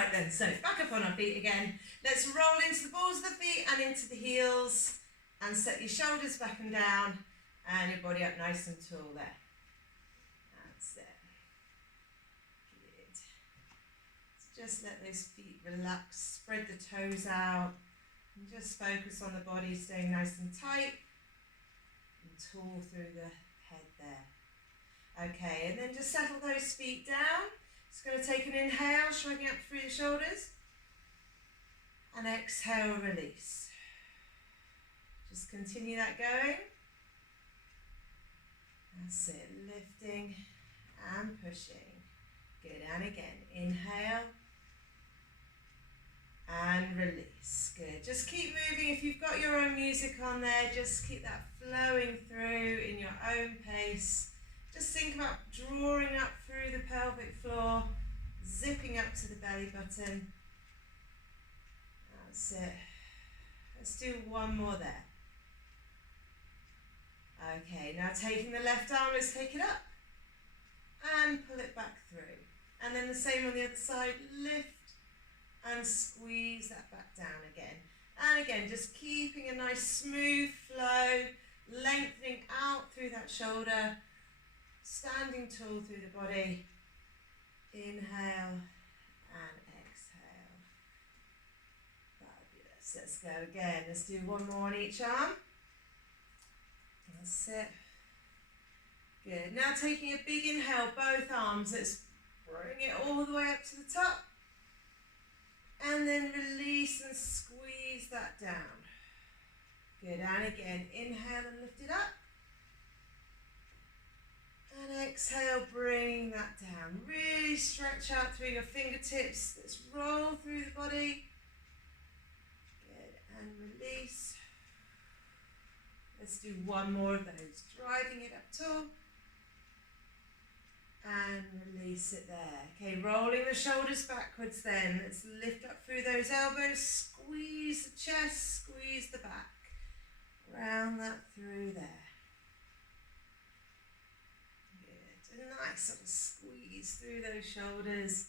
right then, so back up on our feet again. Let's roll into the balls of the feet and into the heels, and set your shoulders back and down, and your body up nice and tall there. That's it. Good. So just let those feet relax, spread the toes out, and just focus on the body staying nice and tight and tall through the head there. Okay, and then just settle those feet down. Just going to take an inhale, shrugging up through the shoulders, and exhale, release. Just continue that going. That's it, lifting and pushing. Good, and again, inhale and release. Good, just keep moving. If you've got your own music on there, just keep that flowing through in your own pace. Just think about drawing up through the pelvic floor, zipping up to the belly button. That's it. Let's do one more there. Okay, now taking the left arm, let's take it up and pull it back through. And then the same on the other side, lift and squeeze that back down again. And again, just keeping a nice smooth flow, lengthening out through that shoulder, standing tall through the body. Inhale and exhale. Fabulous. Let's go again. Let's do one more on each arm. That's it. Good. Now taking a big inhale, both arms. Let's bring it all the way up to the top. And then release and squeeze that down. Good. And again, inhale and lift it up. And exhale, bring that down. Really stretch out through your fingertips. Let's roll through the body. Good, and release. Let's do one more of those. Driving it up tall. And release it there. Okay, rolling the shoulders backwards then. Let's lift up through those elbows. Squeeze the chest, squeeze the back. Round that through there. A nice sort of squeeze through those shoulders.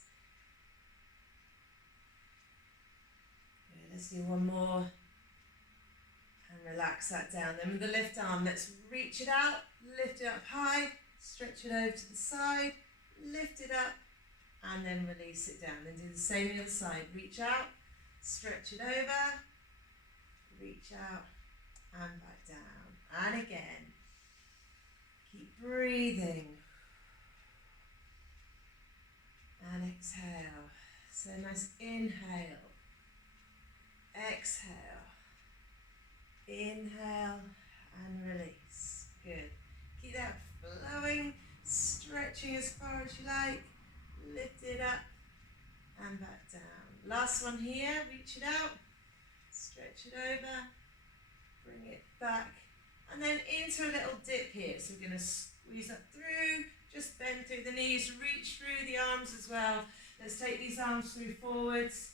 Good, let's do one more. And relax that down. Then with the left arm, let's reach it out, lift it up high, stretch it over to the side, lift it up, and then release it down. Then do the same on the other side. Reach out, stretch it over, reach out, and back down. And again. Keep breathing. And exhale. So nice inhale. Exhale. Inhale and release. Good. Keep that flowing, stretching as far as you like. Lift it up and back down. Last one here. Reach it out. Stretch it over. Bring it back. And then into a little dip here. So we're going to squeeze up through. Just bend through the knees, reach through the arms as well. Let's take these arms through forwards,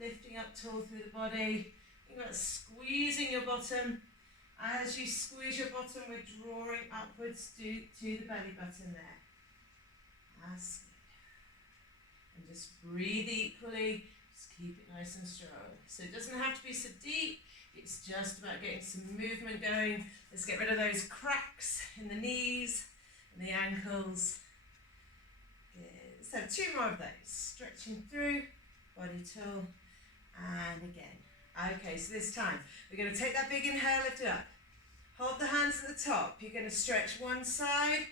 lifting up tall through the body. Think about squeezing your bottom. As you squeeze your bottom, we're drawing upwards to the belly button there. That's good. And just breathe equally. Just keep it nice and strong. So it doesn't have to be so deep. It's just about getting some movement going. Let's get rid of those cracks in the knees. The ankles. Good. So 2 more of those. Stretching through, body tall, and again. Okay, so this time we're going to take that big inhale, lift it up. Hold the hands at the top. You're going to stretch one side,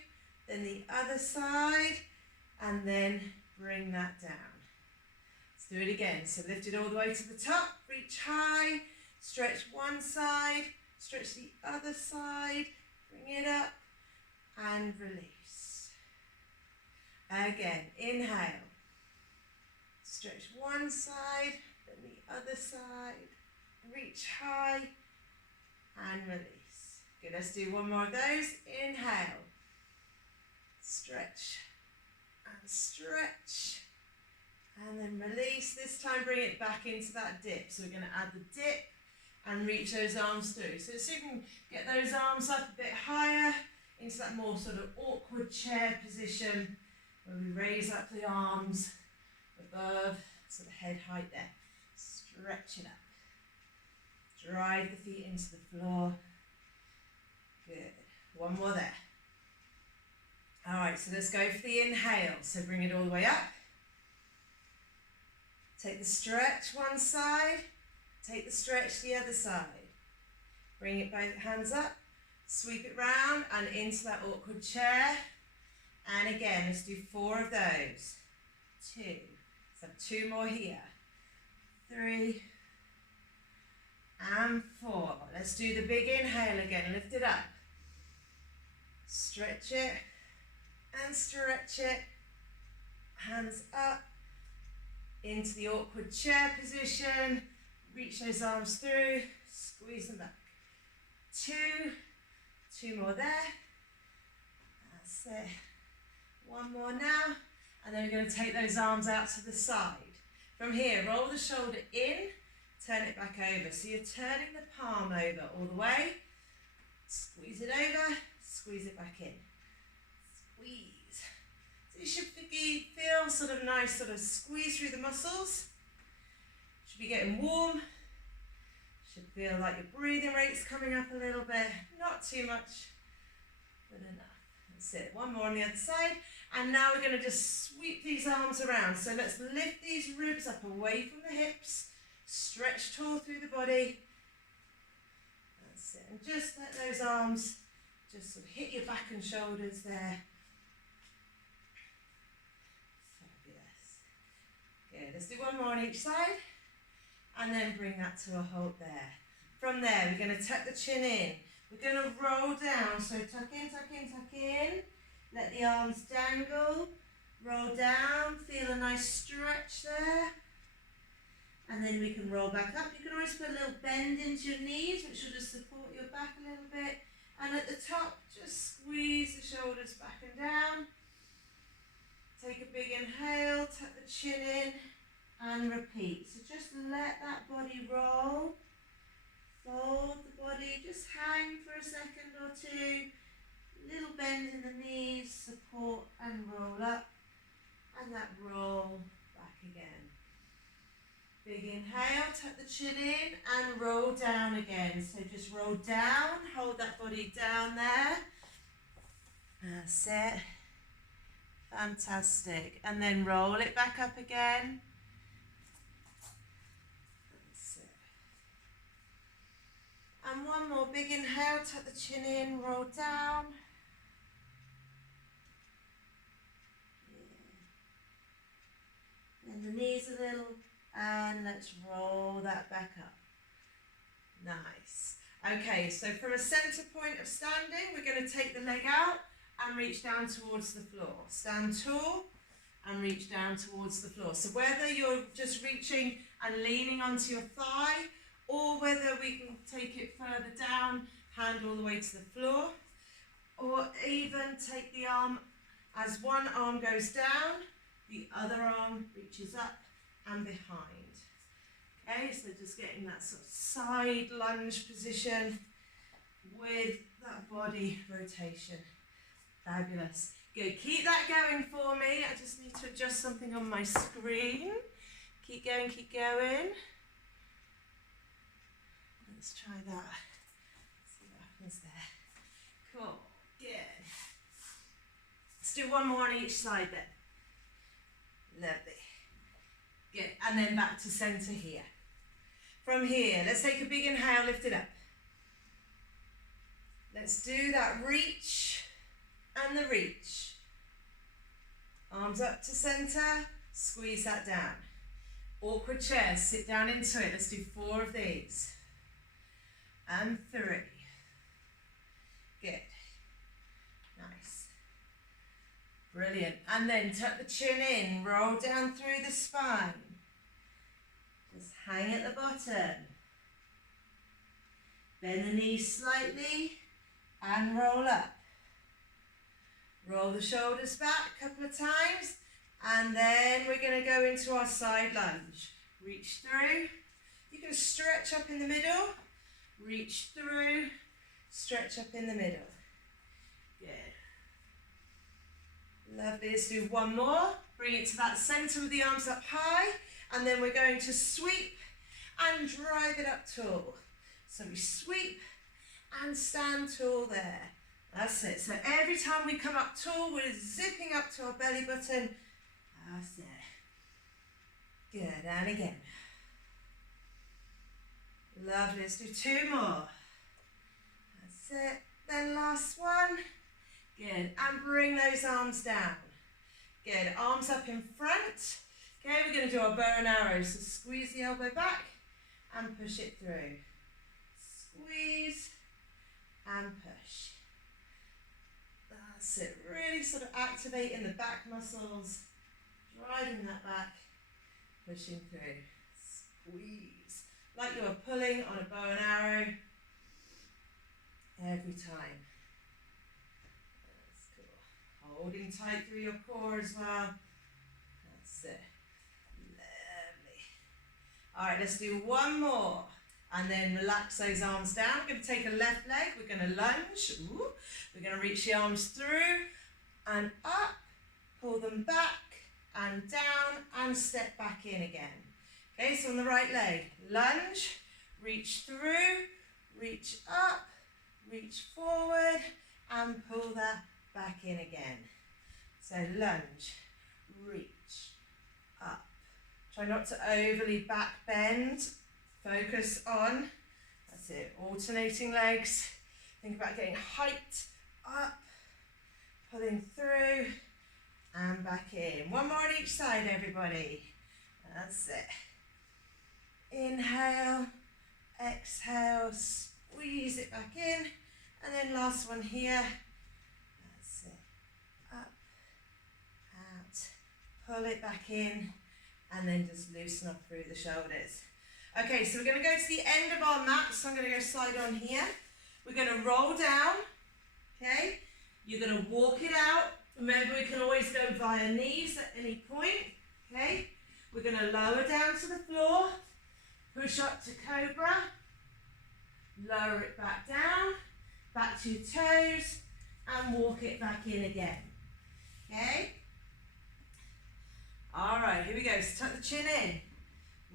then the other side, and then bring that down. Let's do it again. So lift it all the way to the top, reach high, stretch one side, stretch the other side, bring it up, and release. Again, inhale. Stretch one side, then the other side. Reach high and release. Good, let's do one more of those. Inhale. Stretch and stretch. And then release. This time bring it back into that dip. So we're going to add the dip and reach those arms through. So you can get those arms up a bit higher into that more sort of awkward chair position where we raise up the arms above, so the head height there. Stretch it up. Drive the feet into the floor. Good. One more there. All right, so let's go for the inhale. So bring it all the way up. Take the stretch one side. Take the stretch the other side. Bring it both hands up. Sweep it round and into that awkward chair. And again, let's do 4 of those. 2. So 2 more here. 3. And 4. Let's do the big inhale again. Lift it up. Stretch it. And stretch it. Hands up. Into the awkward chair position. Reach those arms through. Squeeze them back. 2. 2 more there. That's it. 1 more now. And then we're going to take those arms out to the side. From here, roll the shoulder in, turn it back over. So you're turning the palm over all the way. Squeeze it over, squeeze it back in. Squeeze. So you should feel sort of nice, sort of squeeze through the muscles. Should be getting warm. Should feel like your breathing rate's coming up a little bit. Not too much, but enough. That's it. 1 more on the other side. And now we're going to just sweep these arms around. So let's lift these ribs up away from the hips. Stretch tall through the body. That's it. And just let those arms just sort of hit your back and shoulders there. Fabulous. Good. Let's do 1 more on each side. And then bring that to a halt there. From there, we're going to tuck the chin in. We're going to roll down. So tuck in, tuck in, tuck in. Let the arms dangle. Roll down. Feel a nice stretch there. And then we can roll back up. You can always put a little bend into your knees, which will just support your back a little bit. And at the top, just squeeze the shoulders back and down. Take a big inhale, tuck the chin in, and repeat. So just let that body roll. Fold the body, just hang for a second or 2. Little bend in the knees, support and roll up. And that roll back again. Big inhale, tuck the chin in and roll down again. So just roll down, hold that body down there. That's it. Fantastic. And then roll it back up again. That's it. And 1 more big inhale, tuck the chin in, roll down. And the knees a little. And let's roll that back up. Nice. Okay, so from a center point of standing, we're going to take the leg out and reach down towards the floor. Stand tall and reach down towards the floor. So whether you're just reaching and leaning onto your thigh, or whether we can take it further down, hand all the way to the floor, or even take the arm, as one arm goes down, the other arm reaches up and behind. Okay, so just getting that sort of side lunge position with that body rotation. Fabulous. Good. Keep that going for me. I just need to adjust something on my screen. Keep going, keep going. Let's try that. See what happens there. Cool. Good. Let's do 1 more on each side then. Lovely. Good, and then back to center here. From here, let's take a big inhale, lift it up. Let's do that reach and the reach. Arms up to center, squeeze that down. Awkward chair, sit down into it. Let's do 4 of these. And 3. Good. Nice. Brilliant. And then tuck the chin in, roll down through the spine. Just hang at the bottom. Bend the knees slightly and roll up. Roll the shoulders back a couple of times, and then we're going to go into our side lunge. Reach through. You can stretch up in the middle. Reach through. Stretch up in the middle. Good. Lovely. Let's do 1 more. Bring it to that center with the arms up high. and then we're going to sweep and drive it up tall. So we sweep and stand tall there. That's it. So every time we come up tall, we're zipping up to our belly button. That's it. Good, and again. Lovely, let's do 2 more. That's it. Then last one. Good, and bring those arms down. Good, arms up in front. Okay, we're going to do our bow and arrow. So squeeze the elbow back and push it through. Squeeze and push. That's it, really sort of activating the back muscles, driving that back, pushing through. Squeeze, like you're pulling on a bow and arrow every time. That's cool. Holding tight through your core as well. That's it. Lovely. All right, let's do one more. And then relax those arms down. We're going to take a left leg. We're going to lunge. Ooh. We're going to reach the arms through and up. Pull them back and down and step back in again. Okay, so on the right leg, lunge, reach through, reach up, reach forward and pull that back in again. So lunge, reach, up. Try not to overly back bend. Focus on, that's it, alternating legs. Think about getting height up, pulling through and back in. One more on each side, everybody. That's it. Inhale, exhale, squeeze it back in. And then last one here. That's it. Up, out, pull it back in, and then just loosen up through the shoulders. Okay, so we're going to go to the end of our mat, so I'm going to go slide on here. We're going to roll down, okay? You're going to walk it out. Remember, we can always go via knees at any point, okay? We're going to lower down to the floor, push up to cobra, lower it back down, back to your toes, and walk it back in again, okay? All right, here we go. So tuck the chin in,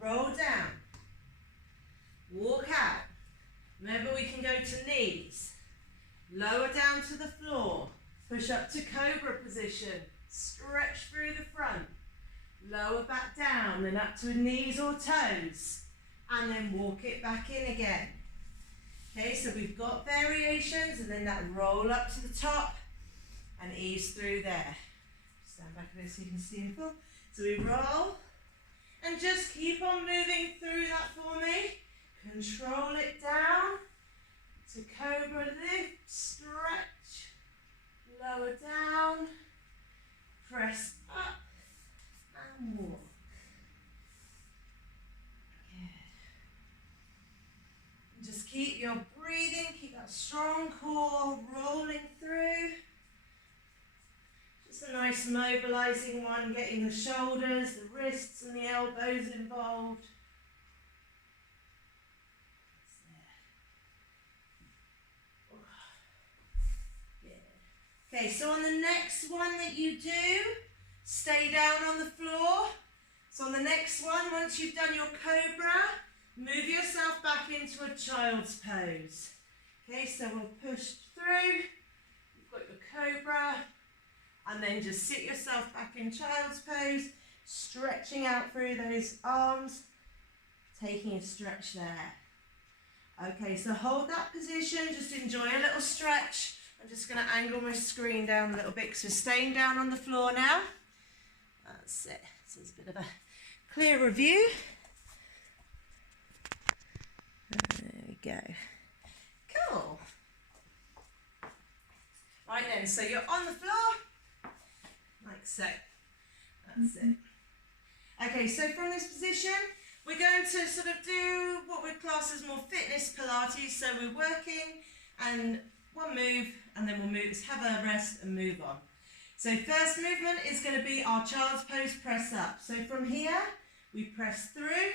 roll down. Walk out. Remember, we can go to knees. Lower down to the floor. Push up to cobra position. Stretch through the front. Lower back down, then up to knees or toes. And then walk it back in again. Okay, so we've got variations, and then that roll up to the top and ease through there. Stand back a bit so you can see in full. So we roll and just keep on moving through that for me. Control it down to cobra, lift, stretch, lower down, press up and walk. Good. Just keep your breathing, keep that strong core rolling through. Just a nice mobilizing one, getting the shoulders, the wrists and the elbows involved. Okay, so on the next one that you do, stay down on the floor. So on the next one, once you've done your cobra, move yourself back into a child's pose. Okay, so we'll push through. You've got your cobra, and then just sit yourself back in child's pose, stretching out through those arms, taking a stretch there. Okay, so hold that position, just enjoy a little stretch. I'm just going to angle my screen down a little bit because we're staying down on the floor now. That's it. So it's a bit of a clearer view. There we go. Cool. Right then, so you're on the floor, like so. That's it. Okay, so from this position, we're going to sort of do what we class as more fitness Pilates. So we're working and one move, and then we'll move, have a rest and move on. So first movement is going to be our child's pose press up. So from here, we press through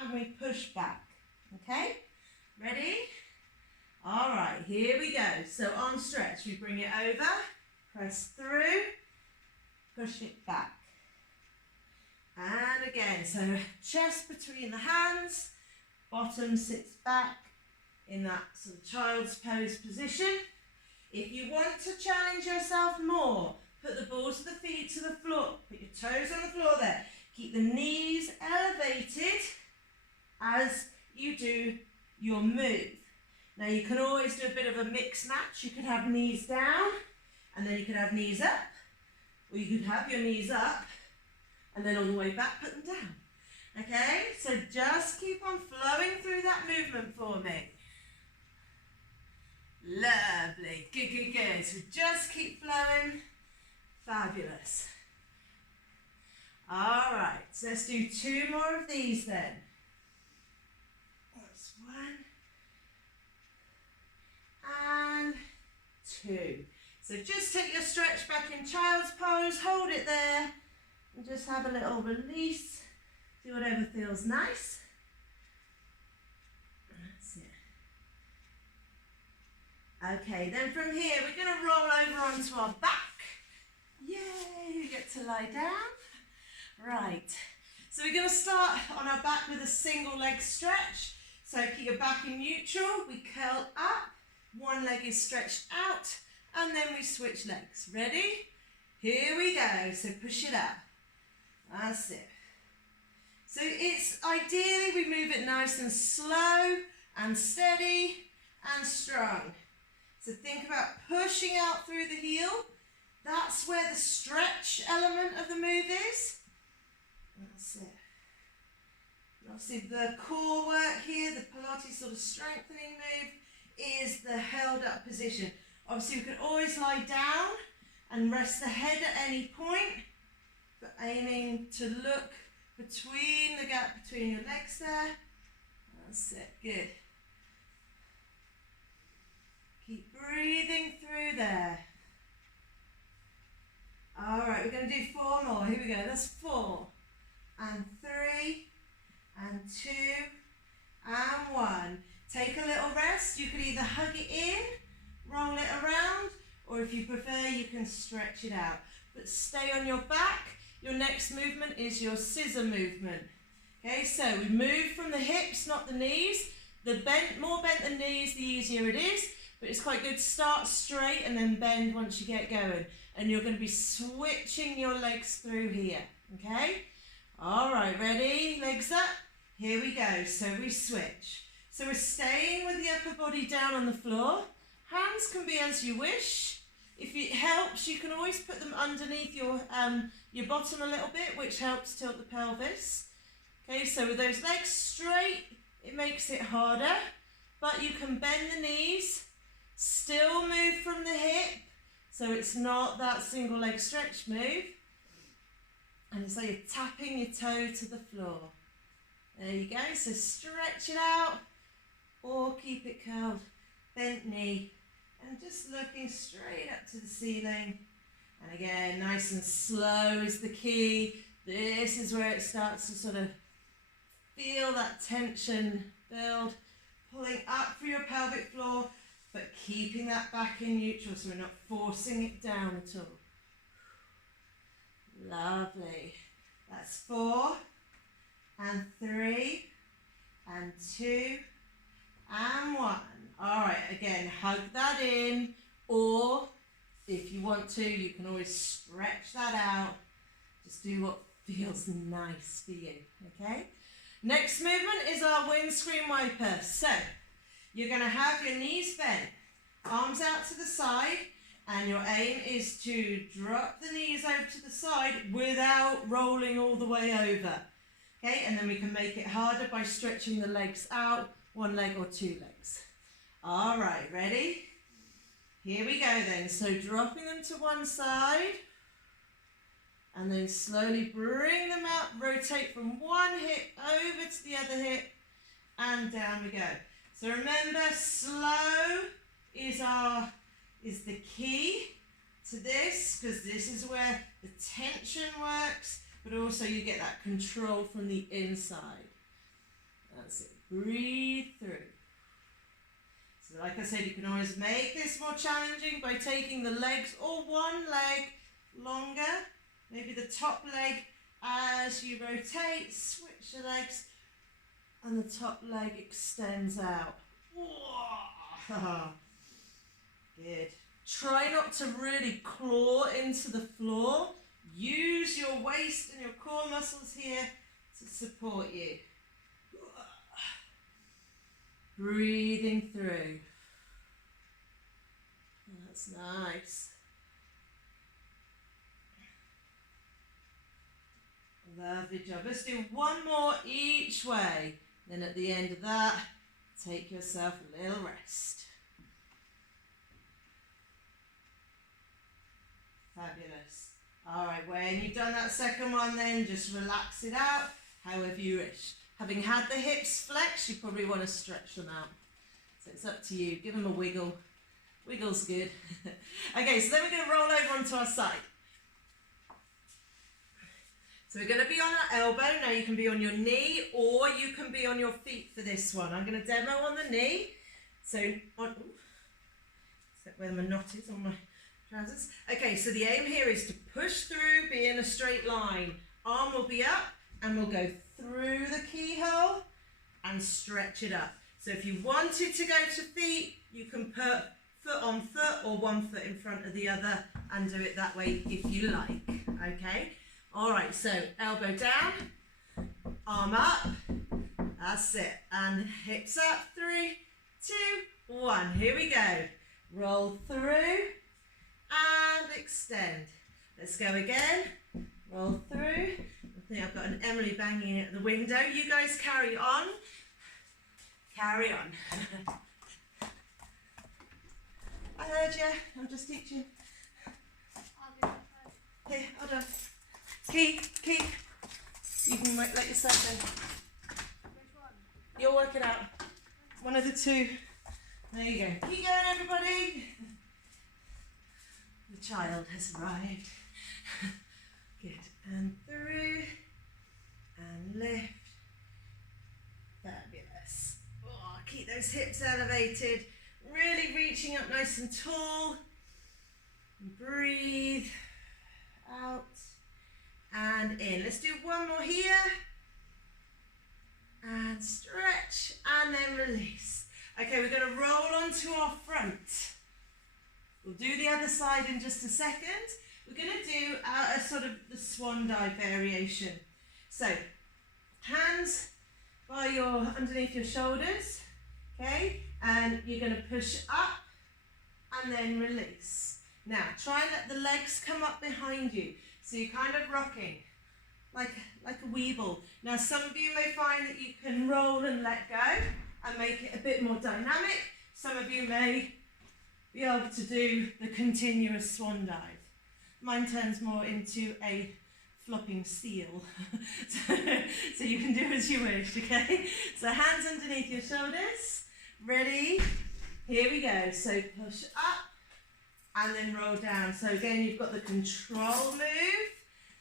and we push back. Okay, ready? All right, here we go. So arm stretch, we bring it over, press through, push it back. And it again. So chest between the hands, bottom sits back in that sort of child's pose position. If you want to challenge yourself more, put the balls of the feet to the floor. Put your toes on the floor there. Keep the knees elevated as you do your move. Now you can always do a bit of a mix match. You could have knees down and then you could have knees up. Or you could have your knees up and then on the way back put them down. Okay, so just keep on flowing through that movement for me. Lovely, good, good, good. So just keep flowing. Fabulous. All right, so let's do 2 more of these then. That's 1 and 2. So just take your stretch back in child's pose, hold it there, and just have a little release. Do whatever feels nice. That's it. Okay, then from here we're going to roll over onto our back. Yay, we get to lie down. Right, so we're going to start on our back with a single leg stretch. So keep your back in neutral, we curl up, one leg is stretched out, and then we switch legs. Ready? Here we go, so push it up. That's it. So it's ideally we move it nice and slow and steady and strong. So think about pushing out through the heel. That's where the stretch element of the move is. That's it. And obviously the core work here, the Pilates sort of strengthening move, is the held up position. Obviously we can always lie down and rest the head at any point, but aiming to look between the gap between your legs there. That's it, good. Keep breathing through there. All right, we're going to do 4 more. Here we go. That's 4 and 3 and 2 and 1. Take a little rest. You could either hug it in, roll it around, or if you prefer, you can stretch it out. But stay on your back. Your next movement is your scissor movement. Okay, so we move from the hips, not the knees. The more bent the knees, the easier it is. But it's quite good to start straight and then bend once you get going. And you're going to be switching your legs through here. Okay? All right, ready? Legs up. Here we go. So we switch. So we're staying with the upper body down on the floor. Hands can be as you wish. If it helps, you can always put them underneath your bottom a little bit, which helps tilt the pelvis. Okay, so with those legs straight, it makes it harder, but you can bend the knees, still move from the hip, so it's not that single leg stretch move. And it's like you're tapping your toe to the floor. There you go, so stretch it out, or keep it curled, bent knee, and just looking straight up to the ceiling. And again, nice and slow is the key. This is where it starts to sort of feel that tension build, pulling up through your pelvic floor, but keeping that back in neutral so we're not forcing it down at all. Lovely. That's 4 and 3 and 2 and 1. All right, again, hug that in, or if you want to, you can always stretch that out. Just do what feels nice for you, okay? Next movement is our windscreen wiper. So, you're going to have your knees bent, arms out to the side, and your aim is to drop the knees over to the side without rolling all the way over. Okay, and then we can make it harder by stretching the legs out, 1 leg or 2 legs. All right, ready? Here we go then. So dropping them to one side, and then slowly bring them up, rotate from one hip over to the other hip, and down we go. So remember, slow is the key to this, because this is where the tension works, but also you get that control from the inside. That's it. Breathe through. So like I said, you can always make this more challenging by taking the legs or one leg longer. Maybe the top leg As you rotate, switch the legs and the top leg extends out. Good. Try not to really claw into the floor. Use your waist and your core muscles here to support you. Breathing through. That's nice. Lovely job. Let's do one more each way. Then at the end of that, take yourself a little rest. Fabulous. All right, when you've done that second one, then just relax it out however you wish. Having had the hips flex, you probably want to stretch them out. So it's up to you. Give them a wiggle. Wiggle's good. Okay, so then we're going to roll over onto our side. So we're going to be on our elbow. Now you can be on your knee or you can be on your feet for this one. I'm going to demo on the knee. So, where my knot is on my trousers. Okay, so the aim here is to push through, be in a straight line. Arm will be up and we'll go through the keyhole and stretch it up. So if you wanted to go to feet, you can put foot on foot or one foot in front of the other and do it that way if you like. Okay? All right, so elbow down, arm up, that's it, and hips up, 3, 2, 1, here we go. Roll through and extend. Let's go again, roll through. I think I've got an Emily banging at the window. You guys carry on, carry on. I heard you, I'm just teaching. Here, hold on. Keep. You can let yourself in. Which one? You'll work it out. One of the two. There you go. Keep going, everybody. The child has arrived. Good. And through. And lift. Fabulous. Oh, keep those hips elevated. Really reaching up nice and tall. And breathe. Out. And in. Let's do one more here. And stretch. And then release. Okay, we're going to roll onto our front. We'll do the other side in just a second. We're going to do a sort of the swan dive variation. So, hands by underneath your shoulders. Okay, and you're going to push up and then release. Now, try and let the legs come up behind you. So you're kind of rocking like a weeble. Now some of you may find that you can roll and let go and make it a bit more dynamic. Some of you may be able to do the continuous swan dive. Mine turns more into a flopping seal. so you can do as you wish, okay? So hands underneath your shoulders. Ready? Here we go. So push up. And then roll down. So again, you've got the control move.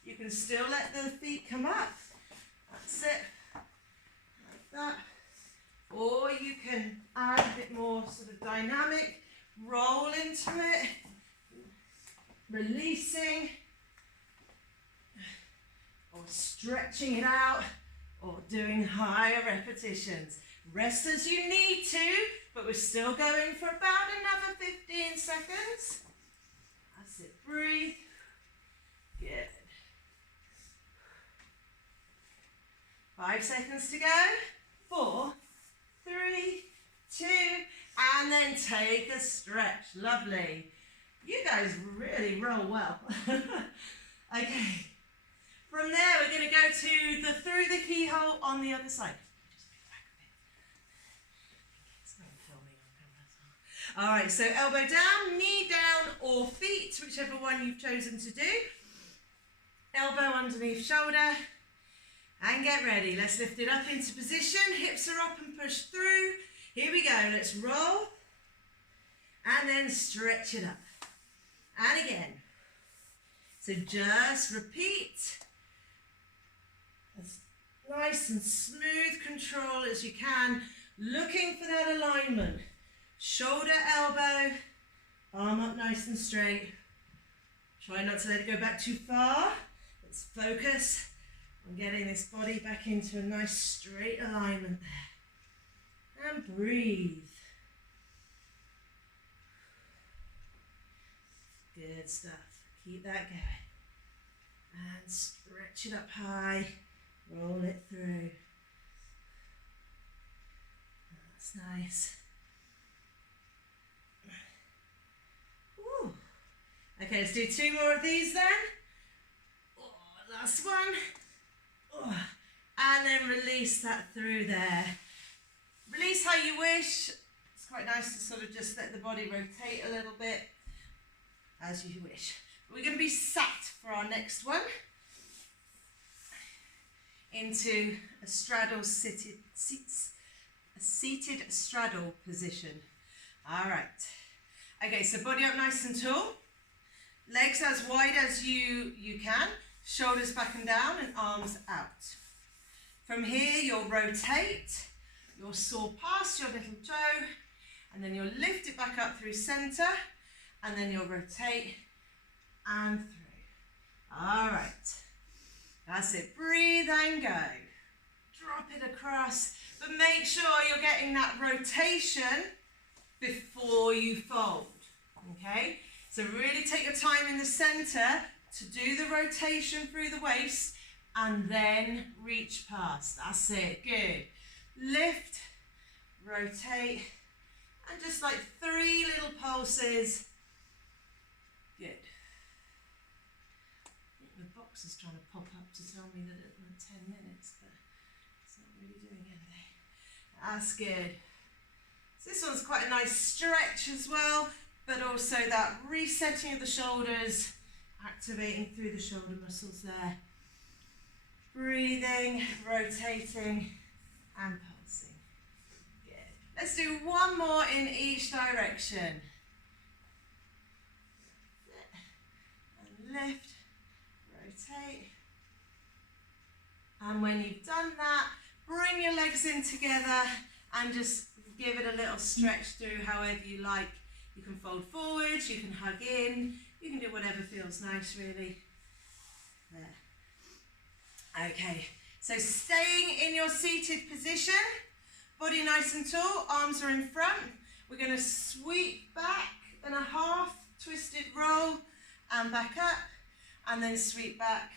You can still let the feet come up. That's it. Like that. Or you can add a bit more sort of dynamic. Roll into it. Releasing. Or stretching it out. Or doing higher repetitions. Rest as you need to, but we're still going for about another 15 seconds. That's it, breathe. Good. 5 seconds to go. 4, 3, 2, and then take a stretch. Lovely. You guys really roll well. Okay. From there, we're going to go to the through the keyhole on the other side. All right, so elbow down, knee down, or feet, whichever one you've chosen to do. Elbow underneath shoulder, and get ready. Let's lift it up into position. Hips are up and push through. Here we go. Let's roll, and then stretch it up. And again. So just repeat. As nice and smooth control as you can. Looking for that alignment. Shoulder, elbow, arm up nice and straight. Try not to let it go back too far. Let's focus And getting this body back into a nice straight alignment there. And breathe. Good stuff. Keep that going. And stretch it up high. Roll it through. That's nice. Ooh. Okay, let's do 2 more of these then. Oh, last one. Oh. And then release that through there. Release how you wish. It's quite nice to sort of just let the body rotate a little bit as you wish. We're going to be sat for our next one into a seated straddle position. All right. Okay, so body up nice and tall. Legs as wide as you can. Shoulders back and down and arms out. From here, you'll rotate. You'll soar past your little toe. And then you'll lift it back up through center. And then you'll rotate and through. All right. That's it. Breathe and go. Drop it across. But make sure you're getting that rotation before you fold. Okay? So really take your time in the center to do the rotation through the waist and then reach past. That's it. Good. Lift, rotate, and just like 3 little pulses. Good. I think the box is trying to pop up to tell me that it's 10 minutes, but it's not really doing anything. That's good. So this one's quite a nice stretch as well, but also that resetting of the shoulders, activating through the shoulder muscles there. Breathing, rotating, and pulsing. Good. Let's do 1 more in each direction. And lift, rotate. And when you've done that, bring your legs in together and just give it a little stretch through however you like. You can fold forwards, you can hug in, you can do whatever feels nice really. There. Okay, so staying in your seated position, body nice and tall, arms are in front. We're going to sweep back and a half twisted roll and back up, and then sweep back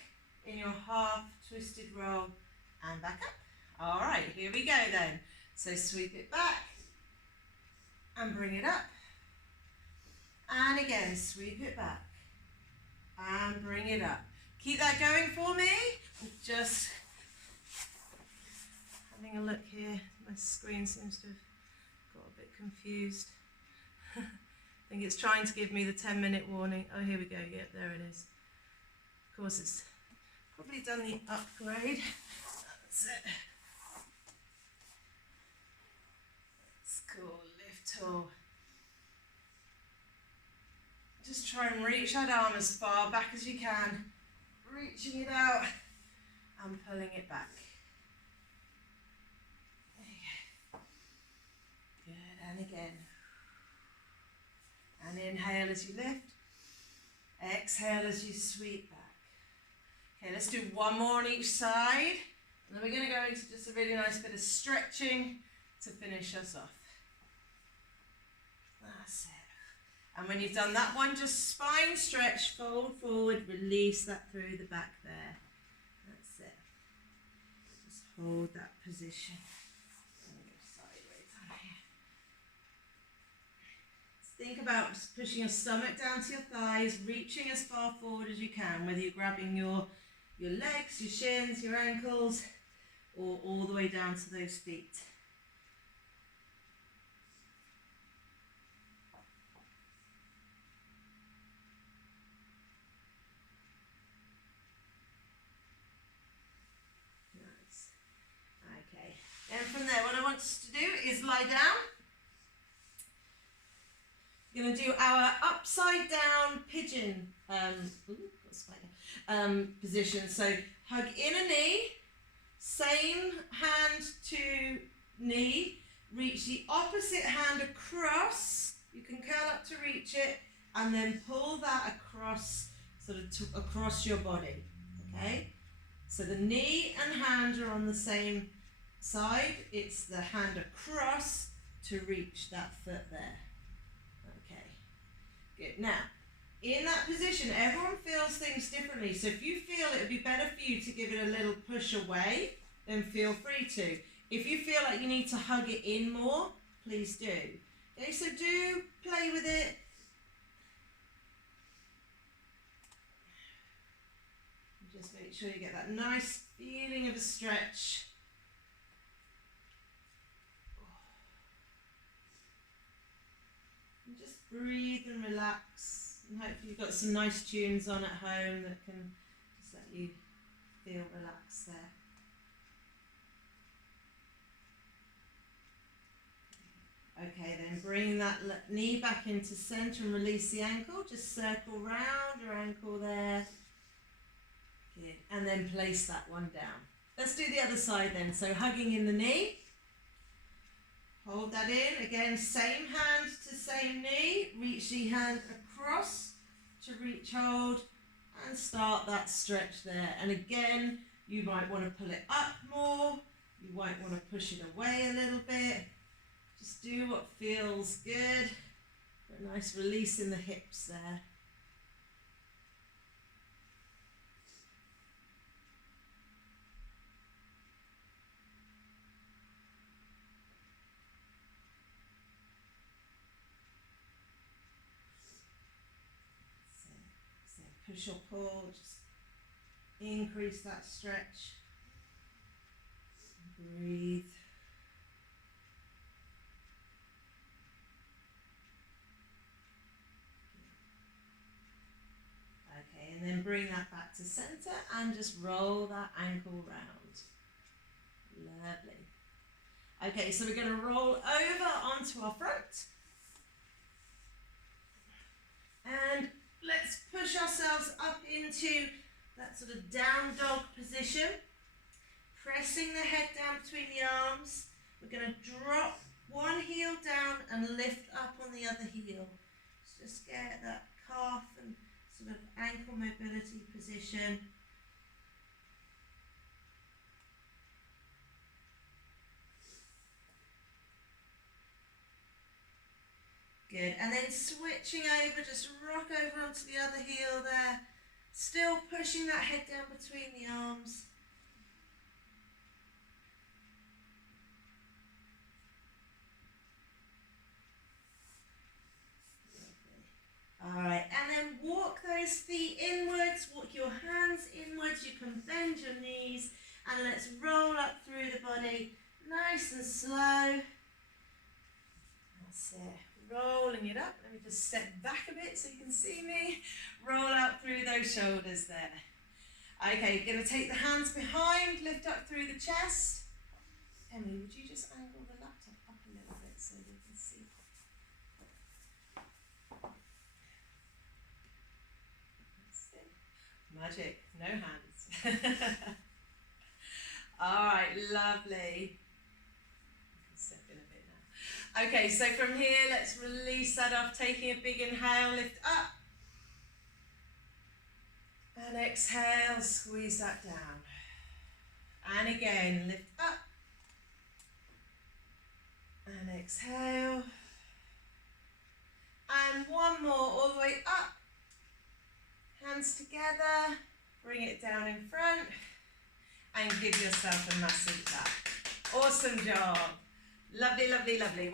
in your half twisted roll and back up. All right, here we go then. So sweep it back and bring it up. And again, sweep it back and bring it up. Keep that going for me. I'm just having a look here. My screen seems to have got a bit confused. I think it's trying to give me the 10-minute warning. Oh, here we go. Yep, there it is. Of course, it's probably done the upgrade. That's it. That's cool. Lift tall. Just try and reach that arm as far back as you can. Reaching it out and pulling it back. There you go. Good, and again. And inhale as you lift. Exhale as you sweep back. Okay, let's do 1 more on each side. And then we're going to go into just a really nice bit of stretching to finish us off. That's it. And when you've done that one, just spine stretch, fold forward, release that through the back there. That's it. Just hold that position. And go sideways on here. Think about pushing your stomach down to your thighs, reaching as far forward as you can, whether you're grabbing your legs, your shins, your ankles, or all the way down to those feet. And from there, what I want us to do is lie down. We're going to do our upside down pigeon position. So hug in a knee, same hand to knee, reach the opposite hand across. You can curl up to reach it, and then pull that across, sort of across your body. Okay? So the knee and hand are on the same side. It's the hand across to reach that foot there. Okay, good. Now, in that position, everyone feels things differently. So if you feel it would be better for you to give it a little push away, then feel free to. If you feel like you need to hug it in more, please do. Okay, so do play with it. Just make sure you get that nice feeling of a stretch. And just breathe and relax. And hopefully you've got some nice tunes on at home that can just let you feel relaxed there. Okay, then bring that knee back into centre and release the ankle. Just circle round your ankle there. Good. And then place that one down. Let's do the other side then. So hugging in the knee. Hold that in. Again, same hand to same knee. Reach the hand across to reach hold and start that stretch there. And again, you might want to pull it up more. You might want to push it away a little bit. Just do what feels good. A nice release in the hips there. So push or pull, just increase that stretch. Breathe. Okay, and then bring that back to center and just roll that ankle round. Lovely. Okay, so we're going to roll over onto our front. And let's push ourselves up into that sort of down dog position. Pressing the head down between the arms. We're going to drop one heel down and lift up on the other heel. Just get that calf and sort of ankle mobility position. Good, and then switching over, just rock over onto the other heel there. Still pushing that head down between the arms. Alright, and then walk those feet inwards, walk your hands inwards, you can bend your knees, and let's roll up through the body, nice and slow. That's it. Rolling it up. Let me just step back a bit so you can see me. Roll out through those shoulders there. Okay, you're going to take the hands behind, lift up through the chest. Emily, would you just angle the laptop up a little bit so you can see? That's it. Magic, no hands. Alright, lovely. Okay, so from here, let's release that off, taking a big inhale, lift up. And exhale, squeeze that down. And again, lift up. And exhale. And one more, all the way up. Hands together, bring it down in front. And give yourself a massive clap. Awesome job. Lovely, lovely, lovely.